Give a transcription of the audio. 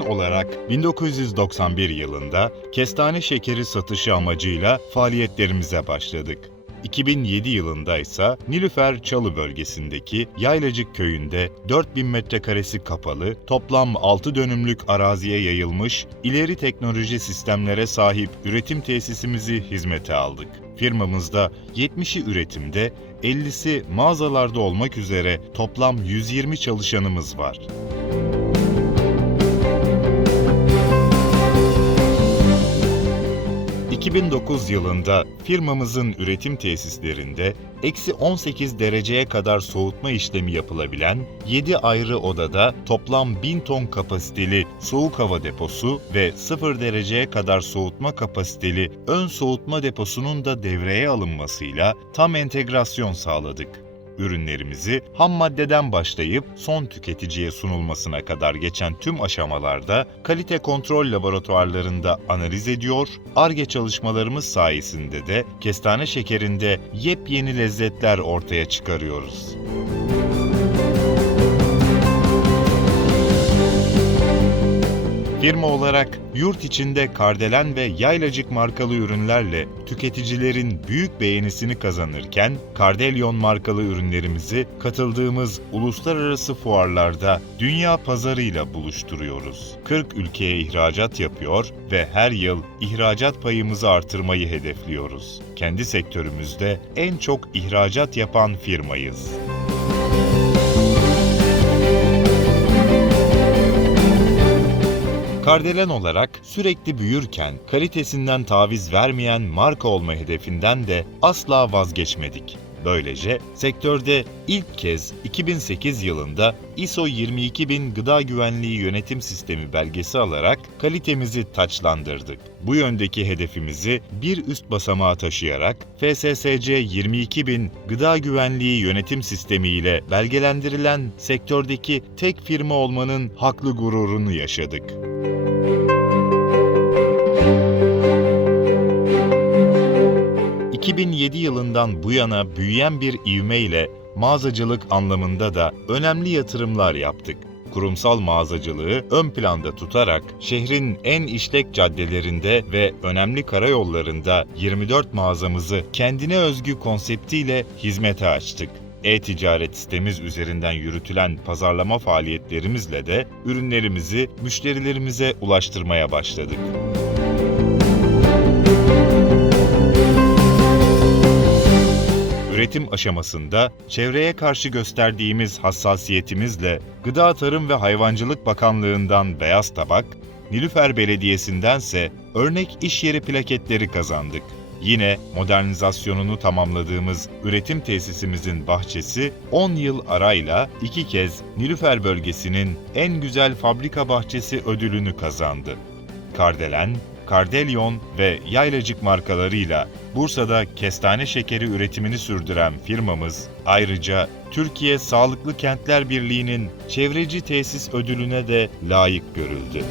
olarak 1991 yılında kestane şekeri satışı amacıyla faaliyetlerimize başladık. 2007 yılında ise Nilüfer Çalı bölgesindeki Yaylacık köyünde 4000 metrekaresi kapalı, toplam 6 dönümlük araziye yayılmış, ileri teknoloji sistemlere sahip üretim tesisimizi hizmete aldık. Firmamızda 70'i üretimde, 50'si mağazalarda olmak üzere toplam 120 çalışanımız var. 2009 yılında firmamızın üretim tesislerinde eksi 18 dereceye kadar soğutma işlemi yapılabilen 7 ayrı odada toplam 1000 ton kapasiteli soğuk hava deposu ve 0 dereceye kadar soğutma kapasiteli ön soğutma deposunun da devreye alınmasıyla tam entegrasyon sağladık ürünlerimizi ham maddeden başlayıp son tüketiciye sunulmasına kadar geçen tüm aşamalarda kalite kontrol laboratuvarlarında analiz ediyor, ARGE çalışmalarımız sayesinde de kestane şekerinde yepyeni lezzetler ortaya çıkarıyoruz. Firma olarak yurt içinde Kardelen ve Yaylacık markalı ürünlerle tüketicilerin büyük beğenisini kazanırken, Kardelyon markalı ürünlerimizi katıldığımız uluslararası fuarlarda dünya pazarıyla buluşturuyoruz. 40 ülkeye ihracat yapıyor ve her yıl ihracat payımızı artırmayı hedefliyoruz. Kendi sektörümüzde en çok ihracat yapan firmayız. Kardelen olarak sürekli büyürken kalitesinden taviz vermeyen marka olma hedefinden de asla vazgeçmedik. Böylece sektörde ilk kez 2008 yılında ISO 22000 Gıda Güvenliği Yönetim Sistemi belgesi alarak kalitemizi taçlandırdık. Bu yöndeki hedefimizi bir üst basamağa taşıyarak FSSC 22000 Gıda Güvenliği Yönetim Sistemi ile belgelendirilen sektördeki tek firma olmanın haklı gururunu yaşadık. 2007 yılından bu yana büyüyen bir ivmeyle mağazacılık anlamında da önemli yatırımlar yaptık. Kurumsal mağazacılığı ön planda tutarak şehrin en işlek caddelerinde ve önemli karayollarında 24 mağazamızı kendine özgü konseptiyle hizmete açtık. E-ticaret sitemiz üzerinden yürütülen pazarlama faaliyetlerimizle de ürünlerimizi müşterilerimize ulaştırmaya başladık. Üretim aşamasında çevreye karşı gösterdiğimiz hassasiyetimizle Gıda Tarım ve Hayvancılık Bakanlığı'ndan beyaz tabak, Nilüfer Belediyesi'ndense örnek iş yeri plaketleri kazandık. Yine modernizasyonunu tamamladığımız üretim tesisimizin bahçesi 10 yıl arayla iki kez Nilüfer bölgesinin en güzel fabrika bahçesi ödülünü kazandı. Kardelen, Kardelyon ve Yaylacık markalarıyla Bursa'da kestane şekeri üretimini sürdüren firmamız ayrıca Türkiye Sağlıklı Kentler Birliği'nin çevreci tesis ödülüne de layık görüldü.